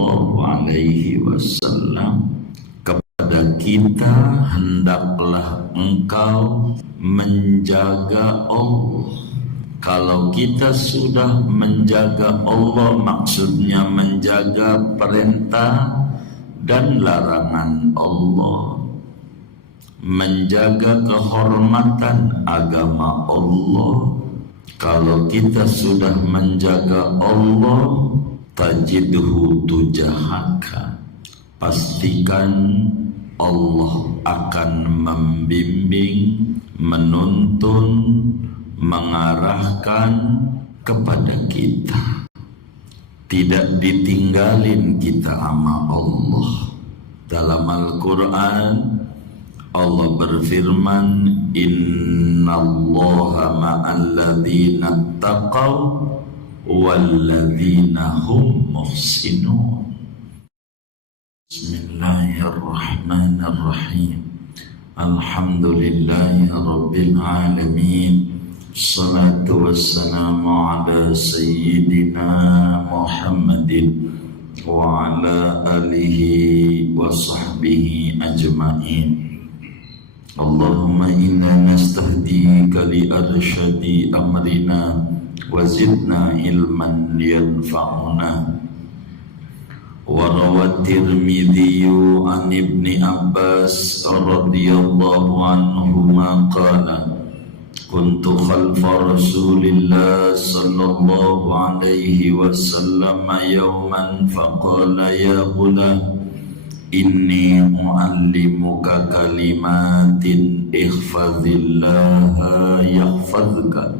Sallallahu Alaihi Wasallam, kepada kita hendaklah engkau menjaga Allah. Kalau kita sudah menjaga Allah, maksudnya menjaga perintah dan larangan Allah, menjaga kehormatan agama Allah. Kalau kita sudah menjaga Allah, tajidhu tujahaka, pastikan Allah akan membimbing, menuntun, mengarahkan kepada kita. Tidak ditinggalin kita sama Allah. Dalam Al-Quran Allah berfirman, innallaha ma'al ladzina taqaw wal ladzina hum muhsinun. Bismillahirrahmanirrahim. Alhamdulillahi rabbil alamin. Salatu wassalamu ala sayyidina Muhammadin wa ala alihi wa sahbihi ajma'in. Allahumma inna nastahdika li arsyadi amrina wa zidna ilman yanfa'una. Wa rawat Tirmidzi an Ibni Abbas radhiyallahu anhuma qala kuntu khalfa Rasulillah sallallahu alaihi wasallam yawman faqala ya ghulam inni muallimuka kalimatin ihfazillaha yahfazka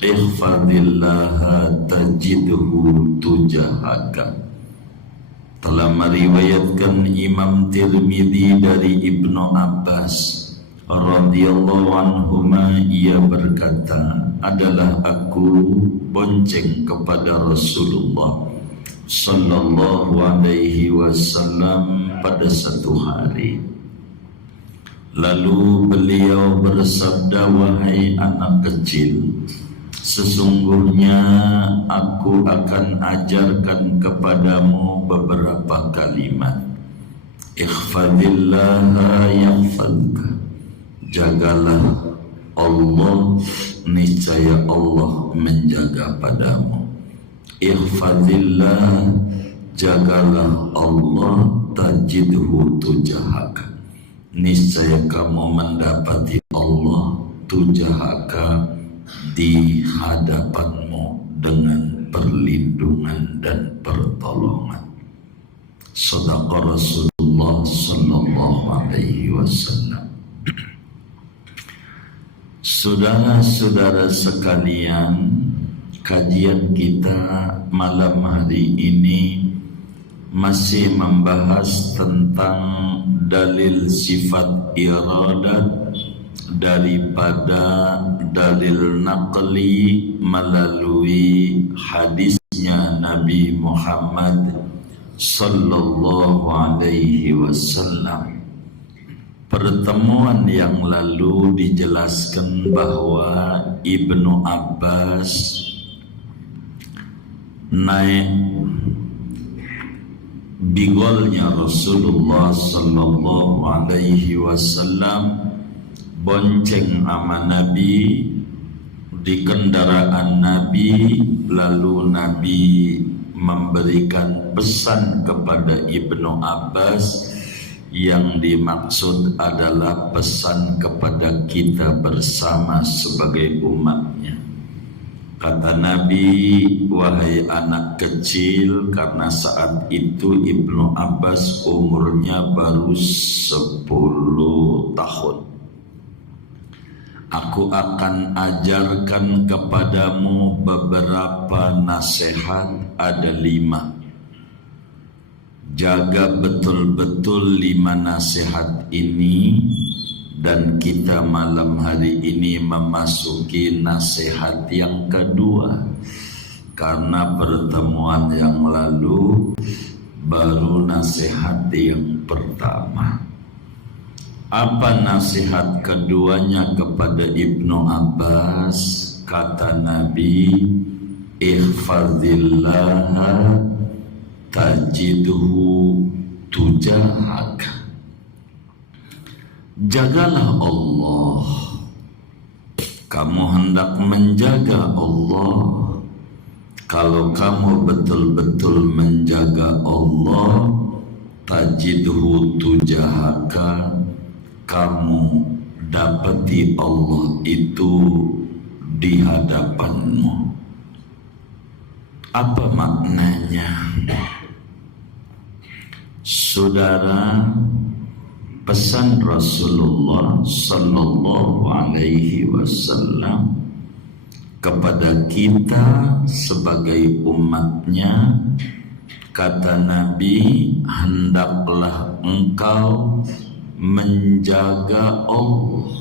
ihfazillaha tajidhu tujahaka. Telah meriwayatkan Imam Tirmidzi dari Ibnu Abbas radhiyallahu anhuma, ia berkata, adalah aku bonceng kepada Rasulullah sallallahu alaihi wasallam pada satu hari. Lalu beliau bersabda, wahai anak kecil, sesungguhnya aku akan ajarkan kepadamu beberapa kalimat. Ihfazillaha yahfazka, jagalah Allah, niscaya Allah menjaga padamu. Ihfazillah, jagalah Allah, tajidhu tujahaka, niscaya kamu mendapati Allah tujahaka, di hadapanmu dengan perlindungan dan pertolongan. Shadaqa Rasulullah sallallahu alaihi wasallam. Saudara-saudara sekalian, kajian kita malam hari ini masih membahas tentang dalil sifat iradat daripada dalil naqli melalui hadisnya Nabi Muhammad sallallahu alaihi wasallam. Pertemuan yang lalu dijelaskan bahwa Ibnu Abbas naik bigolnya Rasulullah sallallahu alaihi wasallam, bonceng sama Nabi di kendaraan Nabi, lalu Nabi memberikan pesan kepada Ibnu Abbas yang dimaksud adalah pesan kepada kita bersama sebagai umatnya. Kata Nabi, wahai anak kecil, karena saat itu Ibnu Abbas umurnya baru 10 tahun. Aku akan ajarkan kepadamu beberapa nasihat, ada 5. Jaga betul-betul 5 nasihat ini, dan kita malam hari ini memasuki nasihat yang kedua, karena pertemuan yang lalu baru nasihat yang pertama. Apa nasihat keduanya kepada Ibnu Abbas? Kata Nabi, ihfazillaha tajidhu tajidhu tujahaka. Jagalah Allah. Kamu hendak menjaga Allah. Kalau kamu betul-betul menjaga Allah, tajidhu tujahaka, kamu dapati Allah itu di hadapanmu. Apa maknanya? Saudara, pesan Rasulullah sallallahu alaihi wasallam kepada kita sebagai umatnya, kata Nabi, hendaklah engkau menjaga Allah.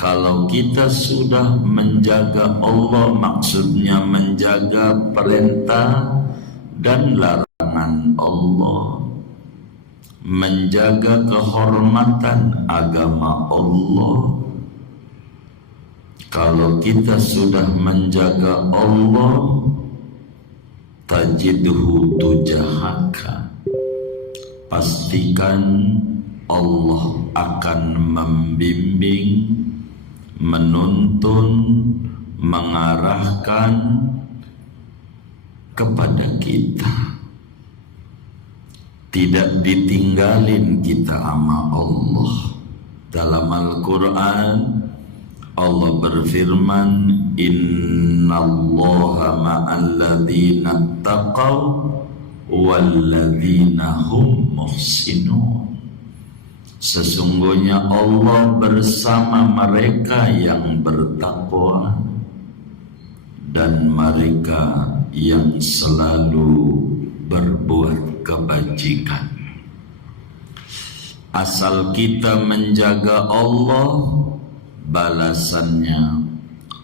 Kalau kita sudah menjaga Allah, maksudnya menjaga perintah dan larangan Allah, menjaga kehormatan agama Allah. Kalau kita sudah menjaga Allah, tajidhu tujahaka, pastikan Allah akan membimbing, menuntun, mengarahkan kepada kita. Tidak ditinggalin kita sama Allah. Dalam Al-Quran Allah berfirman, innallaha ma'alladzina taqaw walladzina hum muhsinun. Sesungguhnya Allah bersama mereka yang bertakwa dan mereka yang selalu berbuat kebajikan. Asal kita menjaga Allah, balasannya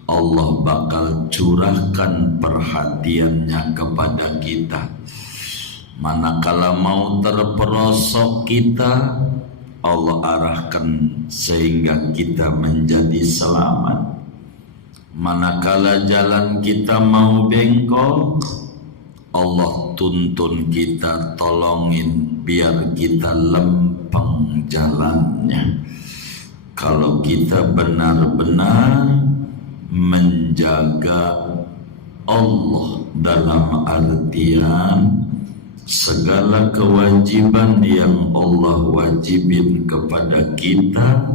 Allah bakal curahkan perhatiannya kepada kita. Manakala mau terperosok kita, Allah arahkan sehingga kita menjadi selamat. Manakala jalan kita mau bengkok, Allah tuntun kita, tolongin biar kita lempeng jalannya. Kalau kita benar-benar menjaga Allah dalam artian segala kewajiban yang Allah wajibin kepada kita,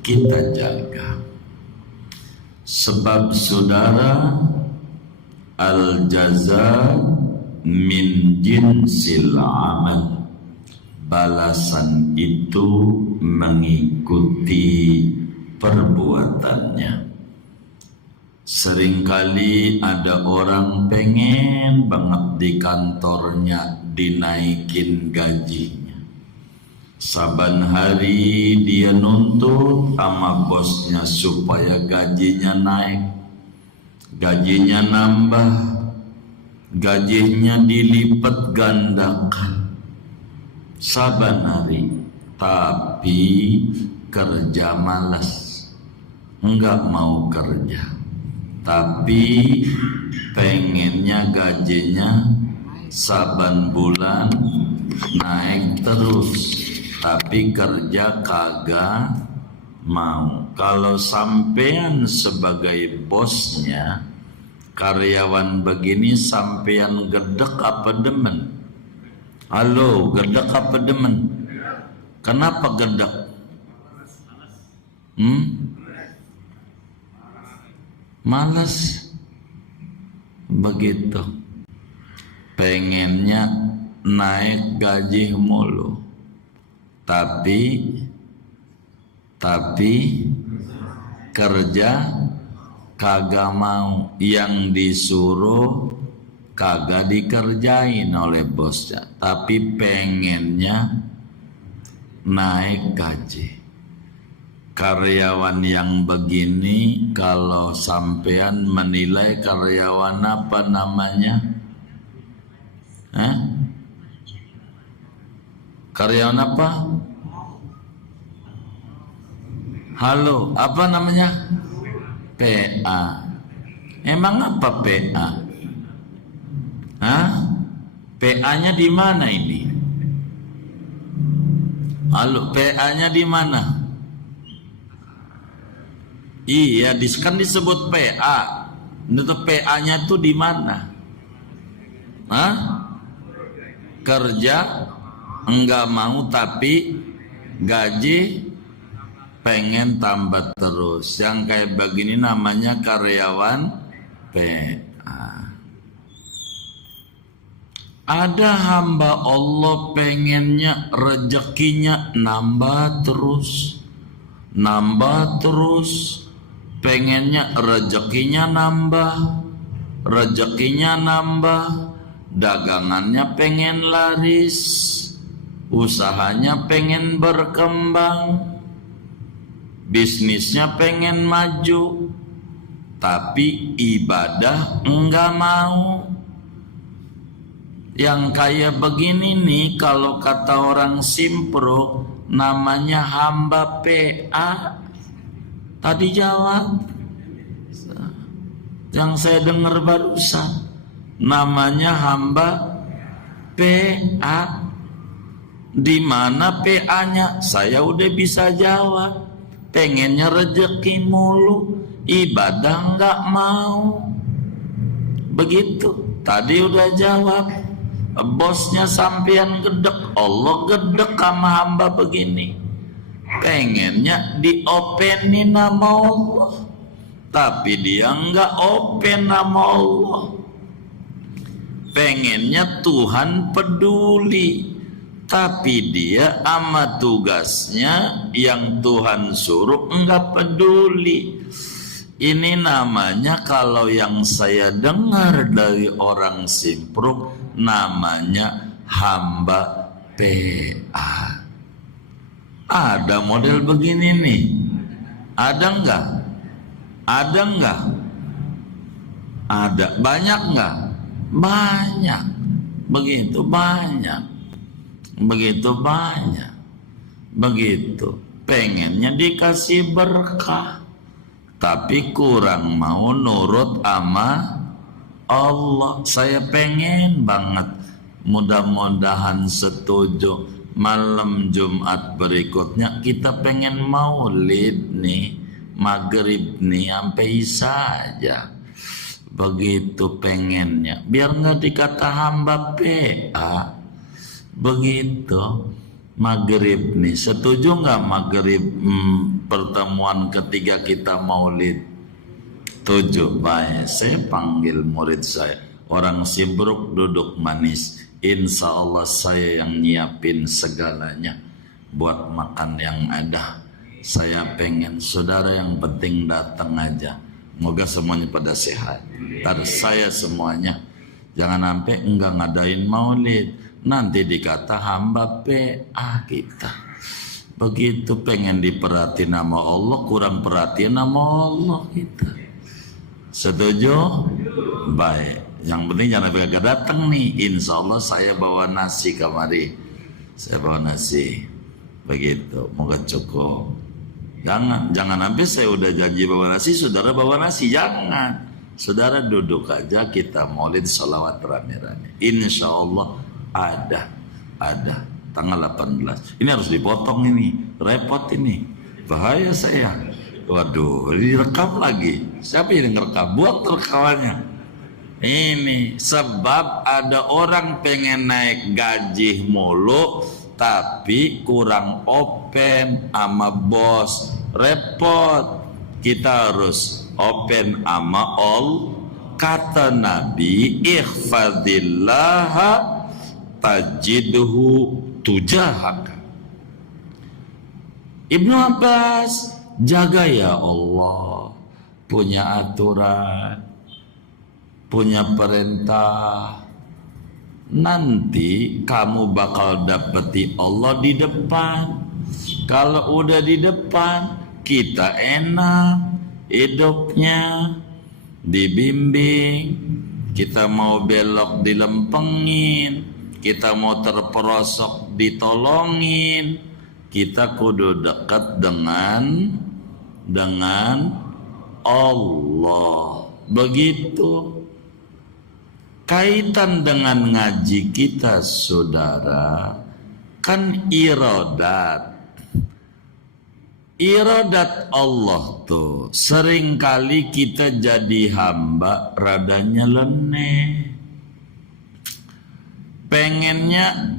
kita jaga. Sebab saudara, al-jaza min jinsil amal, balasan itu mengikuti perbuatannya. Seringkali ada orang pengen banget di kantornya dinaikin gajinya. Saban hari dia nuntut sama bosnya supaya gajinya naik, gajinya nambah, gajinya dilipat gandakan. Saban hari, tapi kerja malas, enggak mau kerja. Tapi pengennya gajinya saban bulan naik terus, tapi kerja kagak mau. Kalau sampean sebagai bosnya, karyawan begini, sampean gedek apa demen? Halo, gedek apa demen? Kenapa gedek? Malas. Begitu. Pengennya naik gaji mulu. Tapi kerja kagak mau. Yang disuruh kagak dikerjain oleh bosnya, tapi pengennya naik gaji. Karyawan yang begini, kalau sampean menilai karyawan apa namanya? Karyawan apa? Halo, apa namanya? PA. Emang apa PA? PA-nya di mana ini? Halo, PA-nya di mana? Iya, kan disebut PA. Itu PA-nya tuh di mana? Hah? Kerja enggak mau tapi gaji pengen tambah terus. Yang kayak begini namanya karyawan PA. Ada hamba Allah pengennya rezekinya nambah terus, pengennya rezekinya nambah, dagangannya pengen laris, usahanya pengen berkembang, bisnisnya pengen maju, tapi ibadah enggak mau. Yang kayak begini nih, kalau kata orang Simpro namanya hamba PA. Tadi jawab yang saya dengar barusan, namanya hamba PA. Di mana PA-nya? Saya udah bisa jawab. Pengennya rezeki mulu, ibadah nggak mau. Begitu. Tadi udah jawab. Bosnya sampean gedek, Allah gedek sama hamba begini. Pengennya diopenin nama Allah, tapi dia nggak open nama Allah. Pengennya Tuhan peduli, tapi dia sama tugasnya yang Tuhan suruh nggak peduli. Ini namanya kalau yang saya dengar dari orang Simpruk namanya hamba PA. Ada model begini nih? Ada enggak? Ada enggak? Ada. Banyak enggak? Banyak. Begitu banyak. Begitu banyak. Begitu. Pengennya dikasih berkah, tapi kurang mau nurut ama Allah. Saya pengen banget, mudah-mudahan setuju, malam Jumat berikutnya kita pengen maulid nih, maghrib nih sampai isya aja. Begitu pengennya, biar nggak dikata hamba PA. Begitu maghrib nih, setuju nggak maghrib pertemuan ketiga kita maulid? Tujuh. Baik, saya panggil murid saya, orang Simpruk duduk manis. Insya Allah saya yang nyiapin segalanya buat makan yang ada. Saya pengen saudara yang penting datang aja. Moga semuanya pada sehat. Ntar saya semuanya jangan sampai enggak ngadain maulid, nanti dikata hamba PA kita. Begitu pengen diperhatiin nama Allah, kurang perhatian nama Allah kita. Setuju? Baik. Yang penting jangan sampai datang nih. Insya Allah saya bawa nasi kemari. Saya bawa nasi. Begitu. Moga cukup. Jangan sampai saya udah janji bawa nasi, saudara bawa nasi. Jangan. Saudara duduk aja, kita maulid sholawat rame-rame. Insya Allah ada. Tanggal 18. Ini harus dipotong ini. Repot ini. Bahaya saya. Waduh, direkam lagi. Siapa yang ngerekam? Buat rekamannya. Ini sebab ada orang pengen naik gaji mulu, tapi kurang open sama bos. Repot. Kita harus open sama all. Kata Nabi, ihfadillaha tajidhu tujahaka. Ibnu Abbas, jaga ya Allah, punya aturan, punya perintah. Nanti kamu bakal dapeti Allah di depan. Kalau udah di depan, kita enak hidupnya, dibimbing. Kita mau belok dilempengin, kita mau terperosok ditolongin. Kita kudu dekat dengan Allah. Begitu. kaitan dengan ngaji kita saudara, kan iradat Allah tuh seringkali kita jadi hamba radanya leneh, pengennya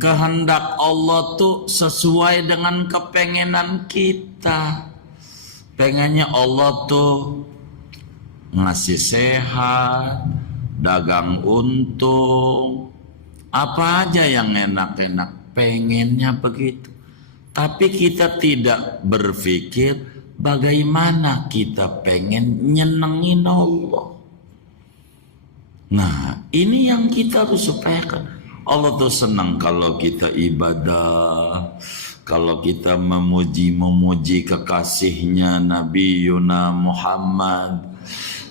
kehendak Allah tuh sesuai dengan kepengenan kita. Pengennya Allah tuh ngasih sehat, dagang untung, apa aja yang enak-enak, pengennya begitu. Tapi kita tidak berpikir bagaimana kita pengen nyenengin Allah. Nah, ini yang kita harus upayakan. Allah tuh senang kalau kita ibadah, kalau kita memuji kekasihnya Nabi Yuna Muhammad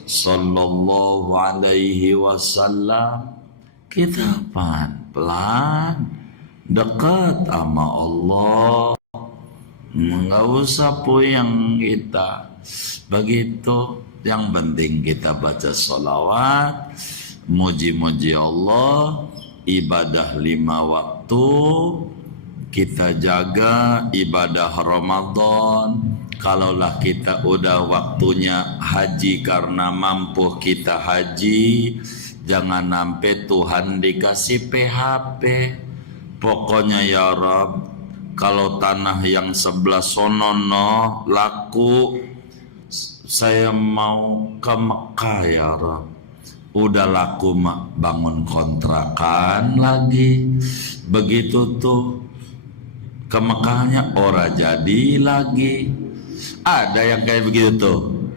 sallallahu alaihi wasallam, kita pelan dekat sama Allah, nggak usah puyeng kita begitu. Yang penting kita baca sholawat, muji-muji Allah, ibadah 5 waktu, kita jaga ibadah Ramadan. Kalaulah kita udah waktunya haji karena mampu kita haji, jangan sampai Tuhan dikasih PHP. Pokoknya ya Rabb, kalau tanah yang sebelah sonono laku, saya mau ke Mekah ya Rabb. Udah laku bangun kontrakan lagi, begitu tuh ke Mekahnya ora jadi lagi. Ada yang kayak begitu tuh,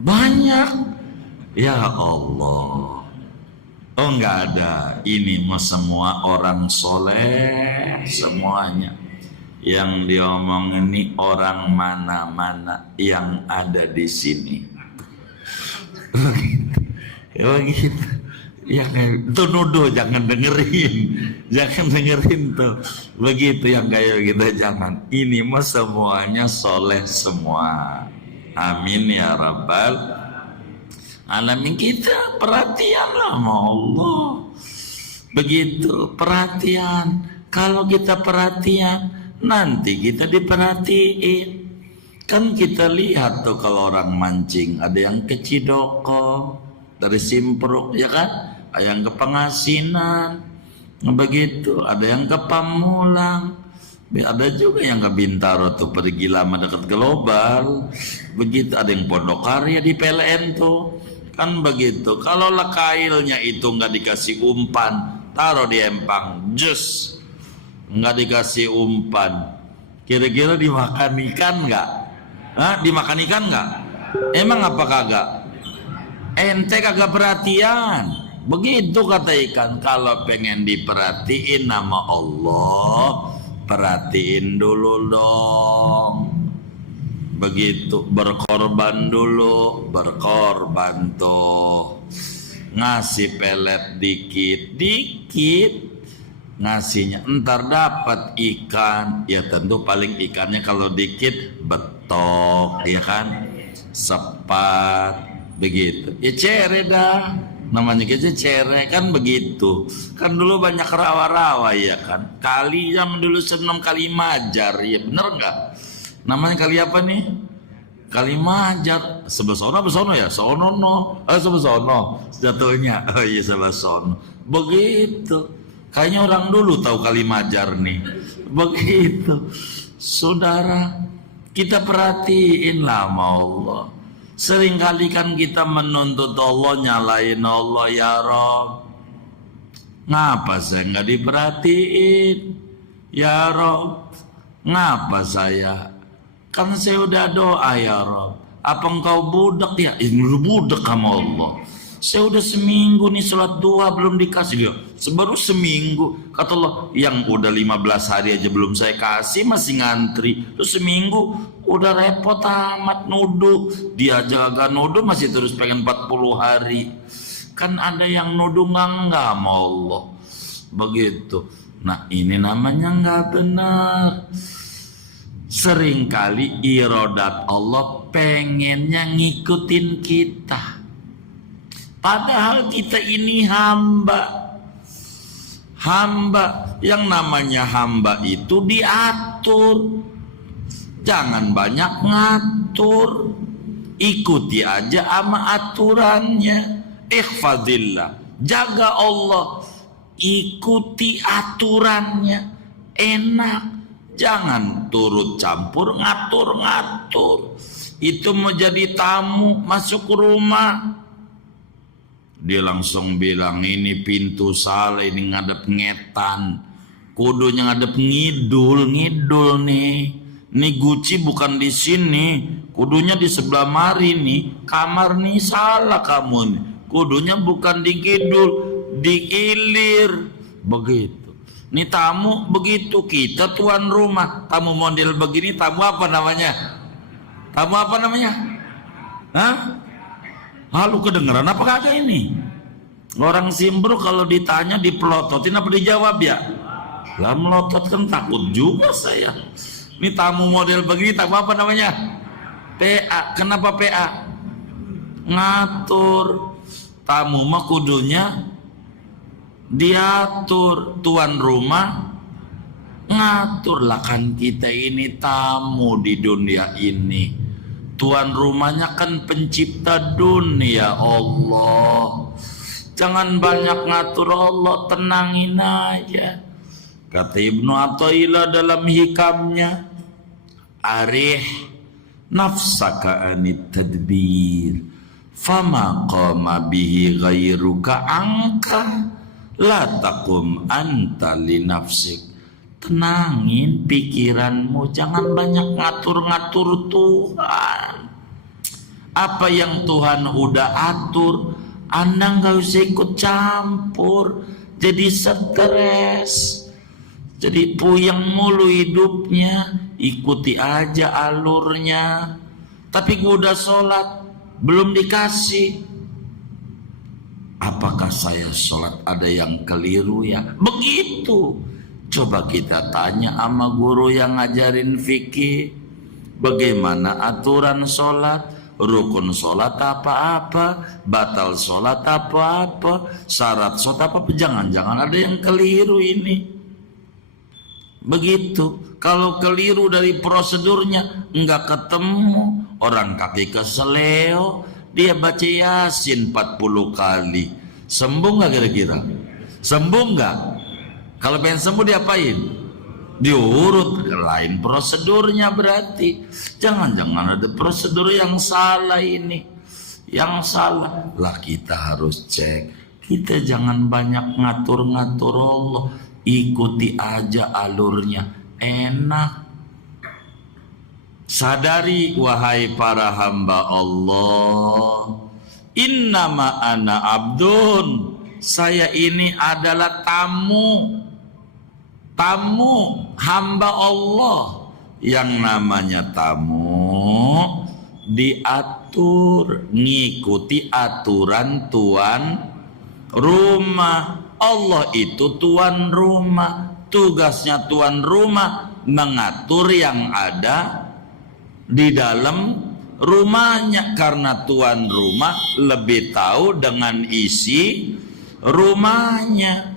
banyak. Ya Allah, oh nggak ada. Ini mah semua orang soleh semuanya. Yang diomongin ini orang mana-mana yang ada di sini. Ya begitu. Ya itu nuduh, jangan dengerin tuh. Begitu yang kayak kita jangan. Ini mah semuanya soleh semua. Amin ya Rabbal alamin. Kita perhatianlah sama Allah. Begitu perhatian. Kalau kita perhatian, nanti kita diperhatiin. Kan kita lihat tuh kalau orang mancing, ada yang ke Cidoko dari Simpruk, ya kan? Ada yang ke Pengasinan, begitu. Ada yang ke Pamulang, ada juga yang ke Bintaro tuh, pergi lama dekat Global, begitu. Ada yang Pondok Karya di PLN tuh, kan begitu. Kalau kailnya itu nggak dikasih umpan, taruh di empang, jus, nggak dikasih umpan, kira-kira dimakan ikan nggak? Hah? Dimakan ikan nggak? Emang apa kagak? Ente kagak perhatian. Begitu kata ikan, kalau pengen diperhatiin nama Allah, perhatiin dulu dong. Begitu, berkorban dulu, berkorban tuh. Ngasih pelet dikit-dikit, ngasihnya entar dapat ikan. Ya tentu paling ikannya kalau dikit betok, ya kan, sepat, begitu. Ya cere dah, namanya kita cere kan begitu. Kan dulu banyak rawa-rawa ya kan. Kali zaman dulu 6 kali majar, ya bener nggak? Namanya kali apa nih? Kali majar. Sebesono ya, sono sebesono jatuhnya. Oh iya sebesono. Begitu. Kayaknya orang dulu tahu kali majar nih. Begitu. Saudara, kita perhatiin lah sama Allah. Seringkali kan kita menuntut Allah, nyalain Allah, ya Rob, ngapa saya nggak diperhatiin? Ya Rob, ngapa saya? Kan saya udah doa ya Rob. Apa engkau budak ya? Ini budak sama Allah. Saya udah seminggu nih sholat 2 belum dikasih dia. Baru seminggu. Kata Allah, yang udah 15 hari aja belum saya kasih masih ngantri. Terus seminggu udah repot amat nuduh. Dia aja agak nuduh masih terus pengen 40 hari. Kan ada yang nuduh nggak sama Allah. Begitu. Nah ini namanya nggak benar. Seringkali iradat Allah pengennya ngikutin kita. Padahal kita ini hamba. Hamba, yang namanya hamba itu diatur. Jangan banyak ngatur. Ikuti aja sama aturannya. Ihfazillah, jaga Allah, ikuti aturannya. Enak. Jangan turut campur, ngatur-ngatur. Itu mau jadi tamu masuk rumah, dia langsung bilang ini pintu salah, ini ngadep ngetan, kudunya ngadep ngidul nih. Ini Gucci bukan di sini, kudunya di sebelah mari nih. Kamar nih salah kamu nih, kudunya bukan di kidul, di ilir. Begitu. Ini tamu begitu, kita tuan rumah. Tamu model begini, tamu apa namanya? Tamu apa namanya? Hah? Lalu kedengeran apa kagak ini? Orang Simbru kalau ditanya dipelototin apa dijawab ya? Lah melotot kan takut juga saya. Ini tamu model begini, tamu apa namanya? PA. Kenapa PA? Ngatur. Tamu mah kudunya diatur. Tuan rumah ngatur. Lah kan kita ini tamu di dunia ini. Tuan rumahnya kan pencipta dunia Allah. Jangan banyak ngatur Allah, tenangin aja. Kata Ibnu Athaillah dalam hikamnya, arih nafsaka anit tadbir, fama qama bihi ghairuka angka, la taqum anta li nafsik. Tenangin pikiranmu, jangan banyak ngatur-ngatur Tuhan. Apa yang Tuhan udah atur, Anda nggak usah ikut campur. Jadi stres, jadi puyeng mulu hidupnya. Ikuti aja alurnya. Tapi gua udah sholat, belum dikasih. Apakah saya sholat ada yang keliru ya? Begitu. Coba kita tanya sama guru yang ngajarin fikih, bagaimana aturan sholat, rukun sholat apa-apa, batal sholat apa-apa, syarat sholat apa-apa. Jangan-jangan ada yang keliru ini. Begitu. Kalau keliru dari prosedurnya, enggak ketemu. Orang kaki keseleo, dia baca Yasin 40 kali. Sembuh nggak kira-kira? Sembuh nggak? Kalau pengen sembuh diapain? Diurut, lain prosedurnya berarti. Jangan-jangan ada prosedur yang salah ini. Yang salah. Lah kita harus cek. Kita jangan banyak ngatur-ngatur Allah. Ikuti aja alurnya. Enak. Sadari wahai para hamba Allah. Innama ana abdun. Saya ini adalah tamu. Tamu hamba Allah. Yang namanya tamu diatur, ngikuti aturan tuan rumah. Allah itu tuan rumah. Tugasnya tuan rumah mengatur yang ada di dalam rumahnya, karena tuan rumah lebih tahu dengan isi rumahnya.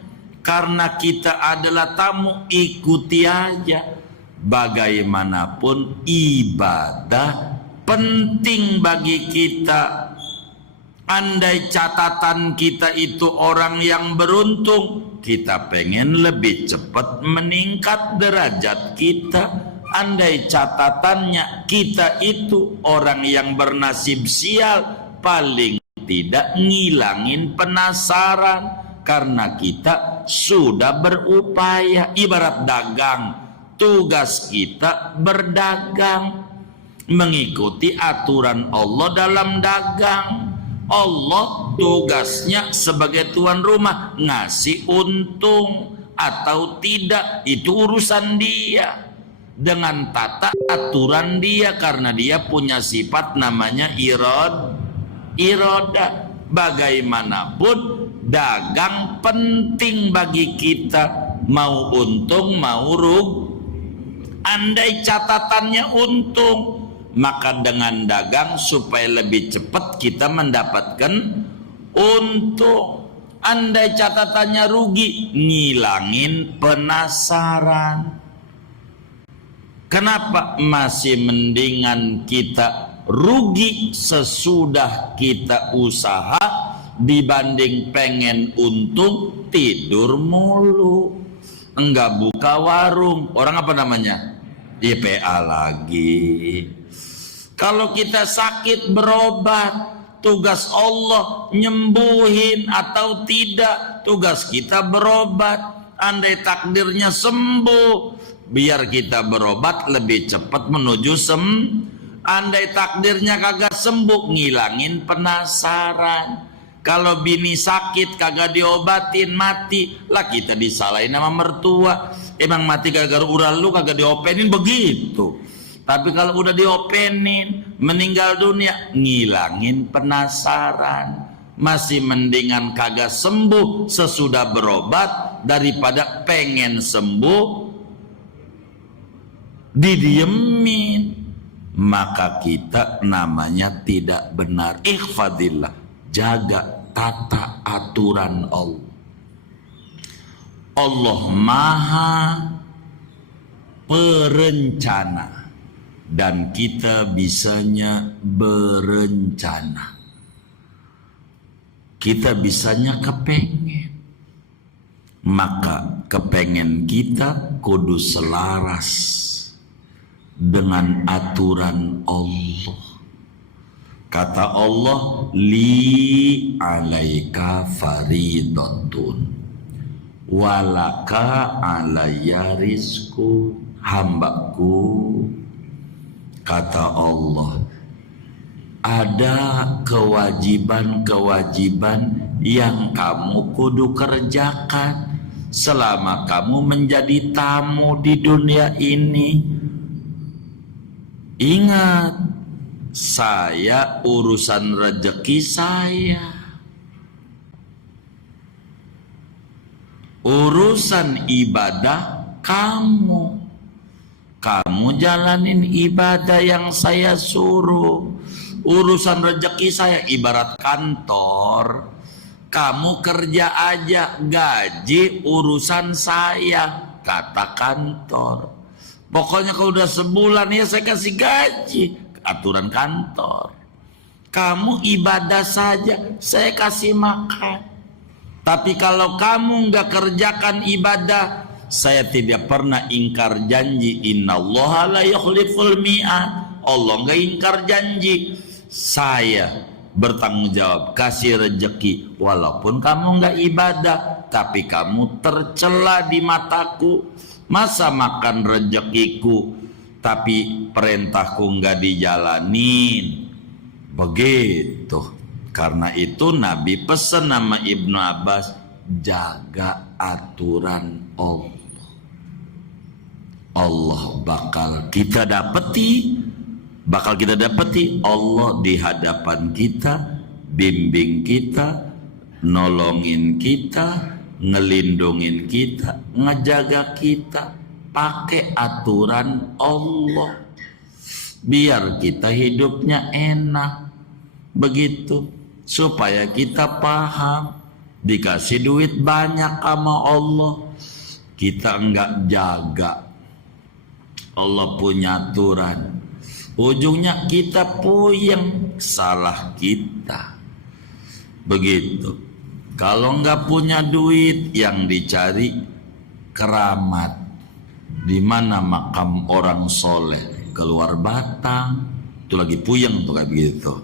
Karena kita adalah tamu, ikuti aja. Bagaimanapun ibadah penting bagi kita. Andai catatan kita itu orang yang beruntung, kita pengen lebih cepat meningkat derajat kita. Andai catatannya kita itu orang yang bernasib sial, paling tidak ngilangin penasaran. Karena kita sudah berupaya. Ibarat dagang, tugas kita berdagang, mengikuti aturan Allah dalam dagang. Allah tugasnya sebagai tuan rumah ngasih untung atau tidak, itu urusan dia dengan tata aturan dia, karena dia punya sifat namanya iroda. Bagaimanapun dagang penting bagi kita, mau untung mau rugi. Andai catatannya untung, maka dengan dagang supaya lebih cepat kita mendapatkan untung. Andai catatannya rugi, ngilangin penasaran. Kenapa? Masih mendingan kita rugi sesudah kita usaha dibanding pengen untung tidur mulu, enggak buka warung. Orang apa namanya? YPA lagi. Kalau kita sakit berobat, tugas Allah nyembuhin atau tidak, tugas kita berobat. Andai takdirnya sembuh, biar kita berobat lebih cepat menuju Andai takdirnya kagak sembuh, ngilangin penasaran. Kalau bini sakit kagak diobatin mati, lah kita disalahin sama mertua. Emang mati gara-gara urat lu kagak diopenin, begitu. Tapi kalau udah diopenin, meninggal dunia, ngilangin penasaran. Masih mendingan kagak sembuh sesudah berobat daripada pengen sembuh didiemin. Maka kita namanya tidak benar. Ikhfadillah, jaga tata aturan Allah. Allah maha perencana, dan kita bisanya berencana. Kita bisanya kepengen, maka kepengen kita kudu selaras dengan aturan Allah. Kata Allah, li alaika faridatun walaka alayya rizku. Hambaku, kata Allah, ada kewajiban-kewajiban yang kamu kudu kerjakan selama kamu menjadi tamu di dunia ini. Ingat, saya urusan rezeki saya, urusan ibadah kamu. Kamu jalanin ibadah yang saya suruh. Urusan rezeki saya ibarat kantor. Kamu kerja aja, gaji urusan saya, kata kantor. Pokoknya kalau udah sebulan ya saya kasih gaji, aturan kantor. Kamu ibadah saja, saya kasih makan. Tapi kalau kamu nggak kerjakan ibadah, saya tidak pernah ingkar janji. Innallaha la yukhliful mi'ad. Allah nggak ingkar janji. Saya bertanggung jawab kasih rezeki walaupun kamu nggak ibadah, tapi kamu tercela di mataku. Masa makan rezekiku tapi perintahku nggak dijalanin? Begitu. Karena itu Nabi pesan nama Ibnu Abbas, jaga aturan Allah. Allah bakal kita dapeti Allah di hadapan kita, bimbing kita, nolongin kita, ngelindungin kita, ngejaga kita, pakai aturan Allah biar kita hidupnya enak. Begitu, supaya kita paham. Dikasih duit banyak sama Allah, kita enggak jaga. Allah punya aturan, ujungnya kita puyeng, salah kita. Begitu. Kalau nggak punya duit, yang dicari keramat. Di mana makam orang soleh? Keluar Batang. Itu lagi puyeng tuh kayak begitu.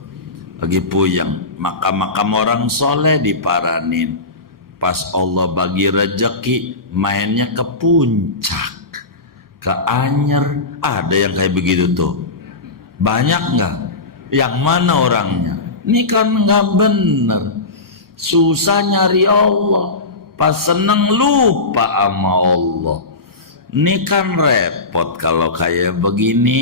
Lagi puyeng. Makam-makam orang soleh diparanin. Pas Allah bagi rezeki, mainnya ke puncak, ke Anyer. Ada yang kayak begitu tuh. Banyak nggak? Yang mana orangnya? Ini kan nggak bener. Susah nyari Allah, pas seneng lupa sama Allah. Ini kan repot kalau kayak begini.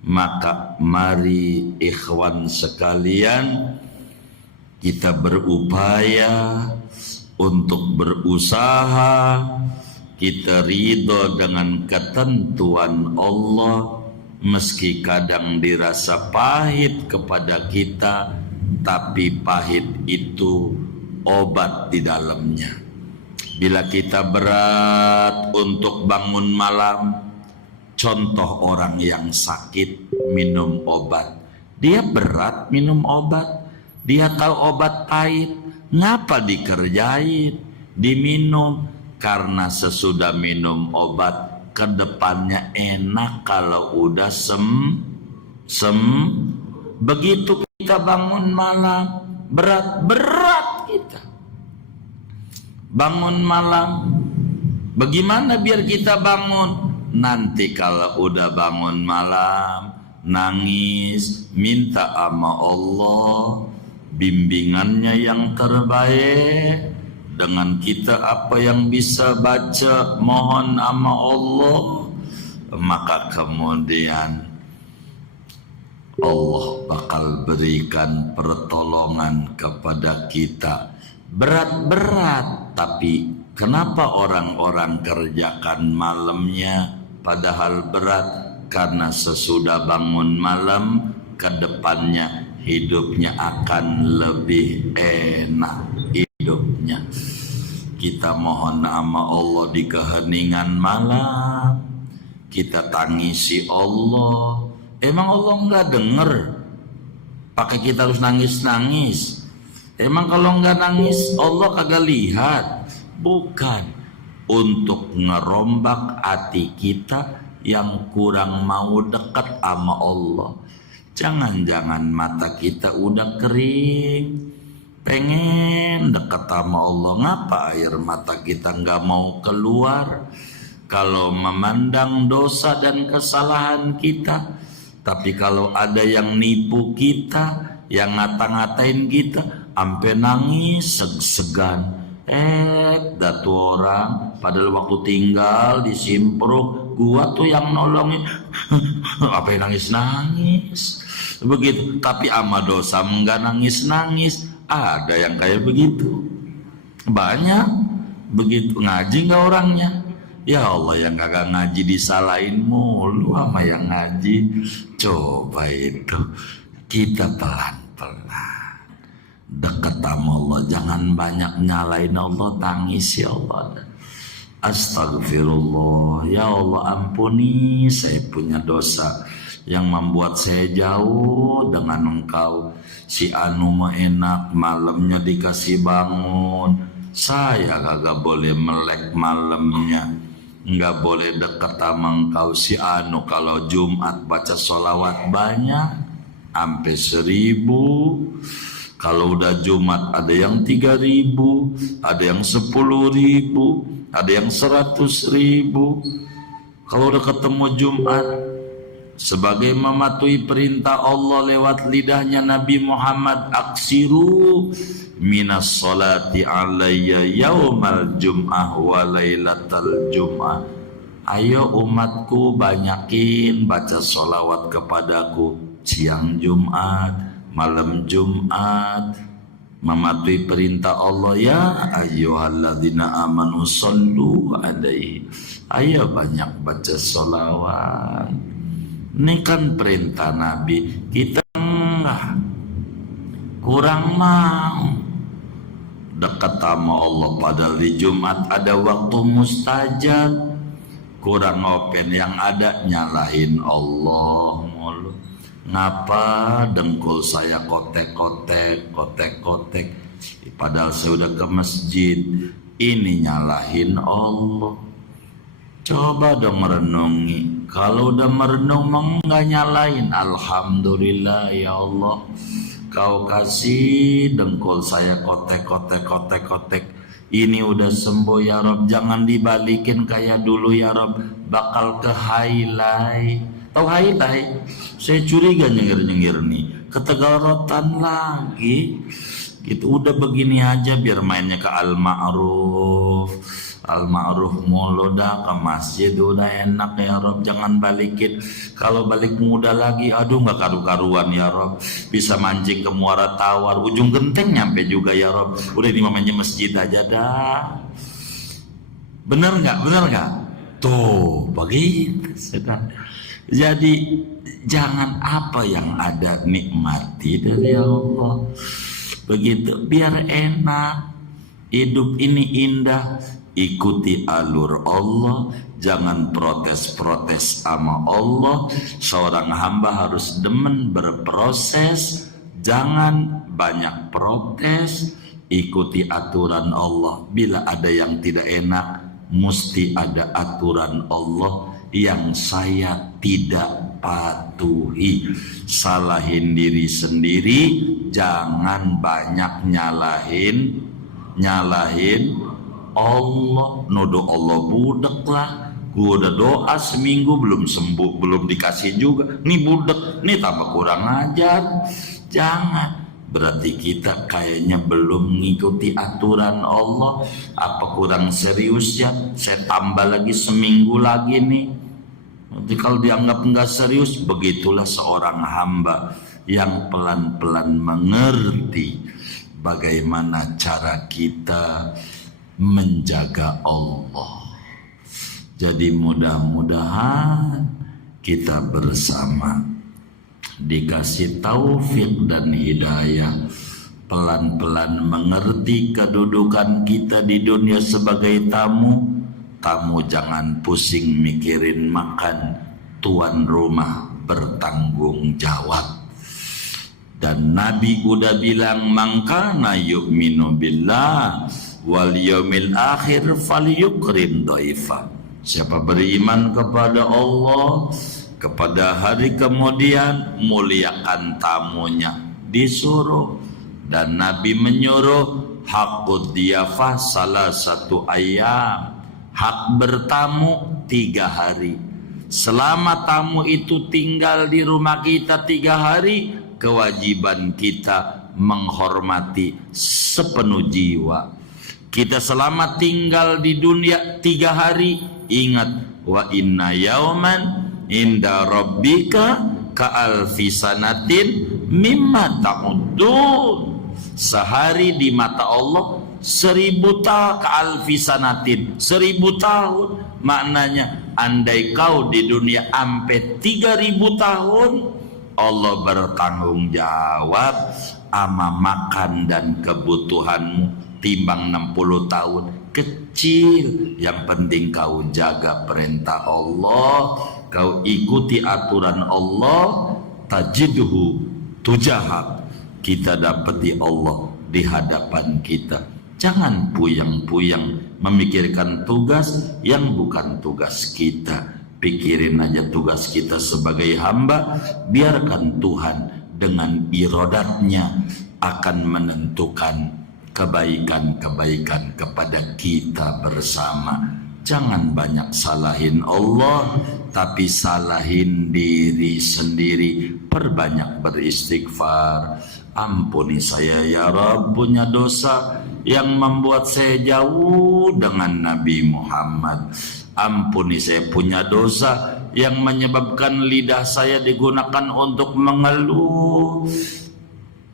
Maka mari ikhwan sekalian, kita berupaya untuk berusaha. Kita ridho dengan ketentuan Allah, meski kadang dirasa pahit kepada kita. tapi pahit itu obat di dalamnya. Bila kita berat untuk bangun malam, contoh orang yang sakit minum obat. Dia berat minum obat, dia tahu obat pahit, ngapa dikerjain, diminum? Karena sesudah minum obat, kedepannya enak kalau udah begitu kita bangun malam, berat kita bangun malam. Bagaimana biar kita bangun? Nanti kalau udah bangun malam, nangis, minta sama Allah bimbingannya yang terbaik. Dengan kita apa yang bisa baca, mohon sama Allah, maka kemudian Allah bakal berikan pertolongan kepada kita. Berat-berat, tapi kenapa orang-orang kerjakan malamnya padahal berat? Karena sesudah bangun malam, kedepannya hidupnya akan lebih enak hidupnya. Kita mohon sama Allah di keheningan malam, kita tangisi Allah. Emang Allah nggak denger pakai kita harus nangis-nangis? Emang kalau nggak nangis Allah kagak lihat? Bukan, untuk ngerombak hati kita yang kurang mau dekat sama Allah. Jangan-jangan mata kita udah kering, pengen dekat sama Allah. Ngapa air mata kita nggak mau keluar? Kalau memandang dosa dan kesalahan kita. Tapi kalau ada yang nipu kita, yang ngata-ngatain kita, sampai nangis seg-segan. Datu orang padahal waktu tinggal di Simpruk, gua tuh yang nolongin. Apa yang nangis-nangis begitu? Tapi ama dosa enggak nangis-nangis. Ada yang kayak begitu, banyak begitu. Ngaji enggak orangnya? Ya Allah, yang kagak ngaji disalahin mulu sama yang ngaji. Coba itu kita pelan-pelan dekat sama Allah, jangan banyak nyalain Allah, tangis ya Allah. Astagfirullah, ya Allah ampuni saya punya dosa yang membuat saya jauh dengan Engkau. Si anu mah enak malamnya dikasih bangun, saya kagak boleh melek malamnya, nggak boleh dekat sama Engkau. Si anu kalau Jumat baca sholawat banyak sampai 1000. Kalau udah Jumat ada yang 3000, ada yang 10.000, ada yang 100.000. Kalau udah ketemu Jumat, sebagai mematuhi perintah Allah lewat lidahnya Nabi Muhammad, aksiru minas salati alayya yaumal jum'ah wa laylatal jum'ah. Ayo umatku banyakin baca sholawat kepadaku siang Jumat, malam Jumat, mematuhi perintah Allah. Ya ayyuhalladzina amanu shollu alaihi. Ayo banyak baca sholawat. Ini kan perintah Nabi. Kita enggak, kurang mau dekat sama Allah. Padahal di Jumat ada waktu mustajab. Kurang open, yang ada nyalahin Allah mulu. Ngapa dengkul saya kotek-kotek. Padahal saya udah ke masjid. Ini nyalahin Allah. Coba dong merenungi. Kalau udah merenung nggak nyalain, alhamdulillah ya Allah. Kau kasih dengkul saya kotek. Ini udah sembuh ya Rob. Jangan dibalikin kayak dulu ya Rob. Bakal ke highlight. Tahu highlight? Saya curiga nyengir nih. Ketegarotan lagi. Gitu. Udah begini aja biar mainnya ke Al-Ma'ruf mulu dah, ke masjid udah enak ya Rob. Jangan balikin. Kalau balik muda lagi, aduh nggak karu-karuan ya Rob. Bisa mancing ke Muara Tawar, ujung genteng nyampe juga ya Rob. Udah di mamanya masjid aja dah. Bener nggak? Tuh begitu. Jadi jangan apa yang ada nikmati dari Allah. Begitu, biar enak. Hidup ini indah, ikuti alur Allah, jangan protes-protes sama Allah. Seorang hamba harus demen berproses, jangan banyak protes, ikuti aturan Allah. Bila ada yang tidak enak, mesti ada aturan Allah yang saya tidak patuhi. Salahin diri sendiri, jangan banyak nyalahin Allah. Nuduh Allah budek lah. Gua udah doa seminggu belum sembuh, belum dikasih juga. Nih budek, nih tambah kurang ajar. Jangan. Berarti kita kayaknya belum mengikuti aturan Allah. Apa kurang serius ya? Saya tambah lagi seminggu lagi nih. Nanti kalau dianggap nggak serius, begitulah seorang hamba yang pelan-pelan mengerti bagaimana cara kita menjaga Allah. Jadi mudah-mudahan kita bersama dikasih taufik dan hidayah, pelan-pelan mengerti kedudukan kita di dunia sebagai tamu. Tamu jangan pusing mikirin makan, tuan rumah bertanggung jawab. Dan Nabi udah bilang, mangkana yu'minu billah wal yaumil akhir falyukrim dhaifa. Siapa beriman kepada Allah, kepada hari kemudian, muliakan tamunya. Disuruh, dan Nabi menyuruh haqqud diyafah salah satu ayam, hak bertamu 3 hari. Selama tamu itu tinggal di rumah kita 3 hari, kewajiban kita menghormati sepenuh jiwa. Kita selama tinggal di dunia 3 hari, ingat, wa inna yauman inda rabbika ka'alfi sanatin mimma ta'uddun. Sehari di mata Allah 1000 tahun, ka'alfi sanatin, 1000 tahun. Maknanya andai kau di dunia sampai 3000 tahun, Allah bertanggung jawab ama makan dan kebutuhanmu. Timbang 60 tahun kecil, yang penting kau jaga perintah Allah, kau ikuti aturan Allah, tajidhu tujahak, kita dapati Allah di hadapan kita. Jangan puyeng-puyeng memikirkan tugas yang bukan tugas kita. Pikirin aja tugas kita sebagai hamba, biarkan Tuhan dengan iradatnya akan menentukan kebaikan-kebaikan kepada kita bersama. Jangan banyak salahin Allah, tapi salahin diri sendiri. Perbanyak beristighfar. Ampuni saya ya Rabb, punya dosa yang membuat saya jauh dengan Nabi Muhammad. Ampuni saya punya dosa yang menyebabkan lidah saya digunakan untuk mengeluh.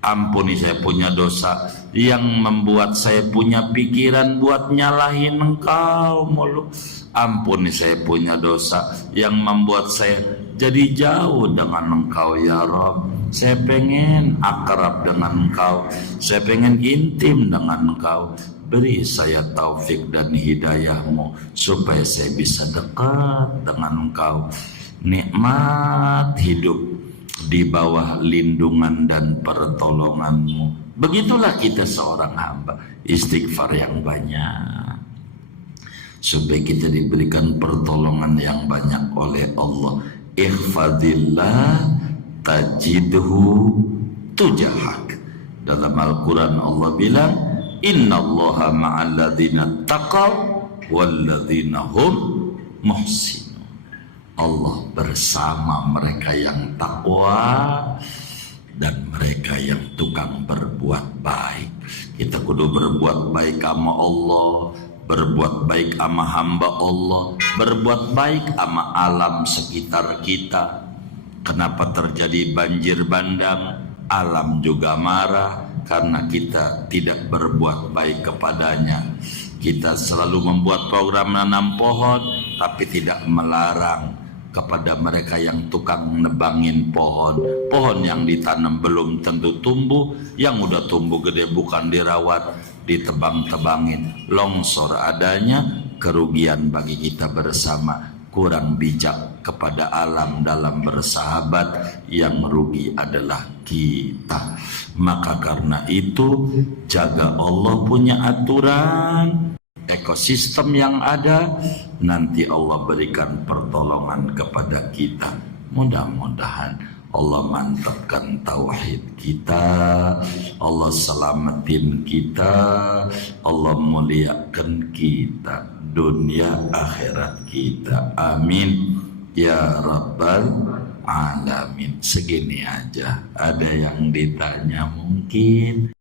Ampuni saya punya dosa yang membuat saya punya pikiran buat nyalahin Engkau mulu. Ampuni saya punya dosa yang membuat saya jadi jauh dengan Engkau ya Rabb. Saya pengen akrab dengan Engkau, saya pengen intim dengan Engkau. Beri saya taufik dan hidayah-Mu supaya saya bisa dekat dengan Engkau. Nikmat hidup di bawah lindungan dan pertolongan-Mu. Begitulah kita seorang hamba, istighfar yang banyak supaya kita diberikan pertolongan yang banyak oleh Allah. Ihfadillah tajidhu tujahak. Dalam Al-Quran Allah bilang, innallaha ma'al ladzina taqaw wal ladzina hum muhsinun. Allah bersama mereka yang takwa dan mereka yang tukang berbuat baik. Kita kudu berbuat baik sama Allah, berbuat baik sama hamba Allah, berbuat baik sama alam sekitar kita. Kenapa terjadi banjir bandang? Alam juga marah karena kita tidak berbuat baik kepadanya. Kita selalu membuat program nanam pohon tapi tidak melarang. kepada mereka yang tukang nebangin pohon. Pohon yang ditanam belum tentu tumbuh, yang udah tumbuh gede bukan dirawat, ditebang-tebangin, longsor adanya, kerugian bagi kita bersama. Kurang bijak kepada alam dalam bersahabat, yang rugi adalah kita. Maka karena itu, jaga Allah punya aturan, ekosistem yang ada, nanti Allah berikan pertolongan kepada kita. Mudah-mudahan Allah mantapkan tauhid kita, Allah selamatin kita, Allah muliakan kita, dunia akhirat kita. Amin ya rabbal alamin. Segini aja. Ada yang ditanya mungkin?